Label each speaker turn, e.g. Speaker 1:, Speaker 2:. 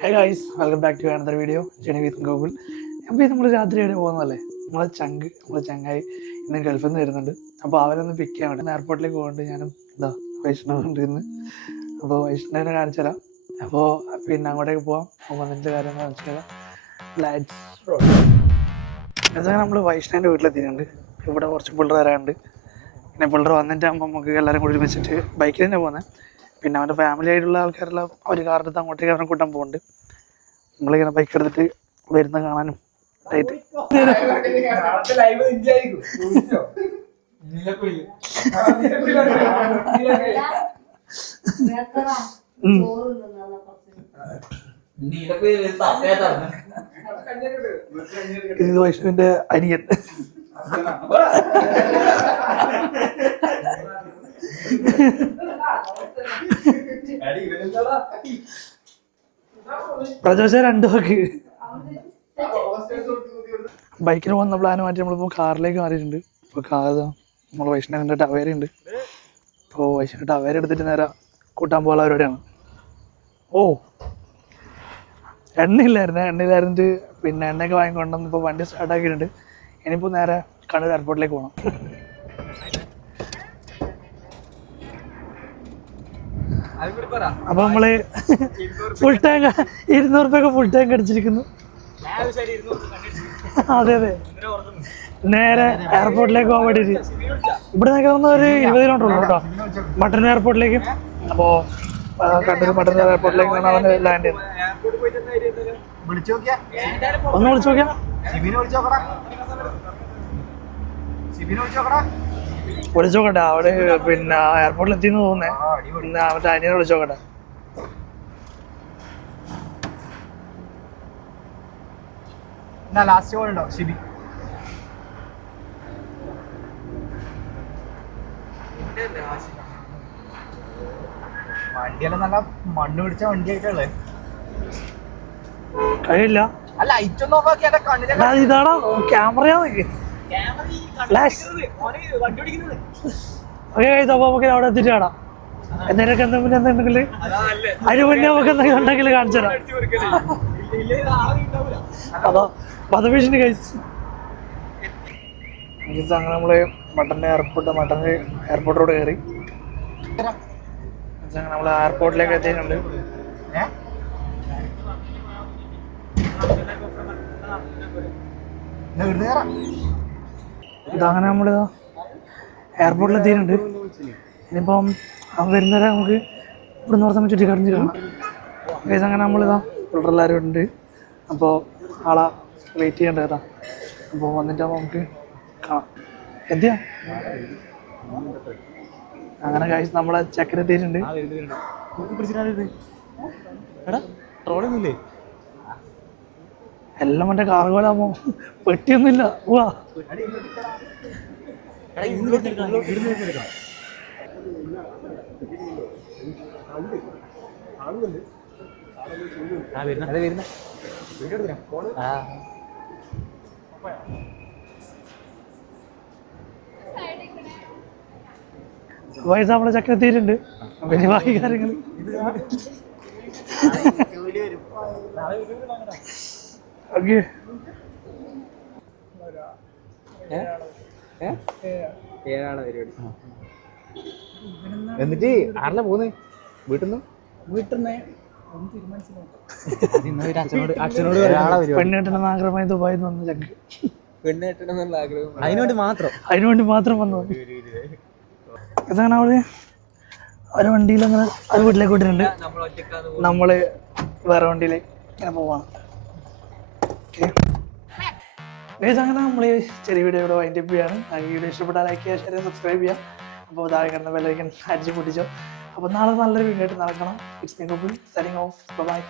Speaker 1: Hey guys welcome back to another video journey with Google അപ്പോൾ ഇത് നമ്മൾ രാത്രി വരെ പോകുന്നതല്ലേ? നമ്മളെ ചങ്ക് നമ്മളെ ചങ്ങായി ഇന്ന് ഗൾഫിൽ നിന്ന് വരുന്നുണ്ട്. അപ്പോൾ അവരൊന്ന് പിക്ക് ചെയ്യാൻ വേണ്ടി എയർപോർട്ടിലേക്ക് പോകുന്നുണ്ട് ഞാനും എന്താ വൈഷ്ണവ് ഉണ്ട് ഇന്ന് അപ്പോൾ വൈഷ്ണവിനെ കാണിച്ചു തരാം. അപ്പോൾ പിന്നെ അങ്ങോട്ടേക്ക് പോവാം. അപ്പോൾ അതിന്റെ കാര്യം കാണിച്ചു തരാം. ലാറ്റ്സ് റോഡ് നമ്മൾ വൈഷ്ണവിന്റെ വീട്ടിലെത്തിയിട്ടുണ്ട്. ഇവിടെ കുറച്ച് പിള്ളേർ വരാനുണ്ട് പിന്നെ പിള്ളേർ വന്നിട്ടാകുമ്പോൾ നമുക്ക് എല്ലാവരും കൂടി വെച്ചിട്ട് ബൈക്കിൽ തന്നെ പോകുന്നത് പിന്നെ അവന്റെ ഫാമിലി ആയിട്ടുള്ള ആൾക്കാരെല്ലാം അവർ കാറെടുത്ത് അങ്ങോട്ടേക്ക് അവനെ കൂട്ടാൻ പോകുന്നുണ്ട് നമ്മളിങ്ങനെ ബൈക്ക് എടുത്തിട്ട് വരുന്ന കാണാനും ആയിട്ട്. ഇത് വൈഷ്ണവിന്റെ അനിയൻ. പ്രജോഷ രണ്ടു വാക്ക് ബൈക്കിന് പോകുന്ന പ്ലാൻ മാറ്റി നമ്മളിപ്പോൾ കാറിലേക്ക് മാറിയിട്ടുണ്ട്. ഇപ്പോൾ കാർ നമ്മൾ വൈഷ്ണവിന്റെ ടവേര ഉണ്ട്. ഇപ്പോൾ വൈഷ്ണവ് ടവേര എടുത്തിട്ട് നേരെ കൂട്ടാൻ പോകാൻ പരിപാടിയാണ്. ഓ എണ്ണയില്ലായിരുന്നു. എണ്ണയില്ലായിരുന്നിട്ട് പിന്നെ എണ്ണയൊക്കെ വാങ്ങിക്കൊണ്ടുവന്ന് ഇപ്പോൾ വണ്ടി സ്റ്റാർട്ടാക്കിയിട്ടുണ്ട് ഇനിയിപ്പോൾ നേരെ കണ്ണൂർ എയർപോർട്ടിലേക്ക് പോകണം അപ്പോൾ നമ്മൾ ഫുൾ ടാങ്ക് ഇരുന്നൂറ് രൂപയൊക്കെ ഫുൾ ടാങ്ക് അടിച്ചിരിക്കുന്നു. അതെ അതെ. നേരെ എയർപോർട്ടിലേക്ക് പോകാൻ വേണ്ടിയിട്ട്. ഇവിടെ നിന്നൊക്കെ വന്ന ഒരു ഇരുപത് കിലോമീറ്റർ ഉള്ളൂ കേട്ടോ. മട്ടൻ എയർപോർട്ടിലേക്ക് അപ്പോൾ കണ്ണൂർ മട്ടൻ എയർപോർട്ടിലേക്കാണ് അവന് ലാൻഡ് ചെയ്യുന്നത് ഒന്ന് വിളിച്ചു നോക്കിയാ?
Speaker 2: വിളിച്ചു
Speaker 1: നോക്കട്ടെ അവിടെ പിന്നെ എയർപോർട്ടിൽ എത്തിയെന്ന് തോന്നുന്നേ പിന്നെ മറ്റേ അനിയനെ വിളിച്ചു നോക്കട്ടെ
Speaker 2: ലാസ്റ്റ് കോൾ ഉണ്ടോ? ശിബി വണ്ടിയെല്ലാം നല്ല മണ്ണ് പിടിച്ച വണ്ടി ആയിട്ടുള്ളേ
Speaker 1: കഴിയില്ല.
Speaker 2: അല്ല ലൈറ്റ് ഒന്ന് ഓഫ് ആക്കി എന്റെ കണ്ണിലെ
Speaker 1: ഇതാണോ ക്യാമറയാ ക്യാമറയാ ഫ്ലാഷ്. ഓക്കെ അപ്പോൾ നമുക്ക് അവിടെ എത്തിയിട്ട് കാണാം. എന്തെങ്കിലുമൊക്കെ എന്തെങ്കിലും എന്തെങ്കിലും അതിന് മുന്നേ നമുക്ക് എന്തെങ്കിലും ഉണ്ടെങ്കിൽ കാണിച്ചു തരാം. അതോ വധഭീഷണി കഴിച്ചു ഇത് അങ്ങനെ നമ്മൾ മട്ടന്റെ എയർപോർട്ട് മട്ടൻ എയർപോർട്ട് റോഡ് കയറി. അങ്ങനെ നമ്മൾ എയർപോർട്ടിലേക്ക് എത്തിയിട്ടുണ്ട്.
Speaker 2: ഏ?
Speaker 1: ഇതങ്ങനെ നമ്മൾ എയർപോർട്ടിൽ എത്തിയിട്ടുണ്ട് ഇനിയിപ്പം അവൻ വരുന്നവരെ നമുക്ക് ഇവിടുന്ന് കുറച്ച് സമയം ചുറ്റിക്കടഞ്ഞ് കാണാം ഗൈസ് അങ്ങനെ നമ്മളിതാ പിള്ളേരെല്ലാവരും ഉണ്ട് അപ്പോൾ ആളെ വെയിറ്റ് ചെയ്യേണ്ട കേട്ടോ അപ്പോൾ വന്നിട്ടാകുമ്പോൾ നമുക്ക് കാണാം. എന്തിയാ? അങ്ങനെ കാഴ്ച നമ്മളെ ചക്കരെത്തിയിട്ടുണ്ട് എല്ലാം മറ്റേ കാർഗോലാകുമ്പോ പെട്ടിയൊന്നുമില്ല. വാ വയസ്സ് നമ്മളെ ചക്കരെത്തിയിട്ടുണ്ട് പിന്നെ ബാക്കി കാര്യങ്ങൾ
Speaker 2: എന്നിട്ട് ആരല്ല പോകുന്നത് വീട്ടിൽ നിന്ന് അച്ഛനോട്
Speaker 1: പെണ്ണിട്ടെന്ന് ആഗ്രഹമായി ദുബായിൽ നിന്ന് വന്ന ചക്ക്
Speaker 2: അതിനുവേണ്ടി മാത്രം.
Speaker 1: അതിനുവേണ്ടി മാത്രം വന്നു ഇതങ്ങനെ അവൾ ഒരു വണ്ടിയിൽ അങ്ങനെ വീട്ടിലേക്ക് വിട്ടിട്ടുണ്ട്. നമ്മൾ വേറെ വണ്ടിയിൽ ഇങ്ങനെ പോവാണ്. അങ്ങനെ നമ്മൾ ഈ ചെറിയ വീഡിയോ ഇവിടെ വൈൻഡ് അപ്പ് ചെയ്യാണ്. ആ വീഡിയോ ഇഷ്ടപ്പെട്ടാൽ ലൈക്ക് ചെയ്യുക ഷെയർ സബ്സ്ക്രൈബ് ചെയ്യാം അപ്പോൾ താഴെ കിടന്ന ബെല്ലൈക്കൻ അടിച്ച് പൊട്ടിച്ചോ. അപ്പോൾ നാളെ നല്ലൊരു വീഡിയോ ആയിട്ട് നടക്കണം. It's me Gokul setting off bye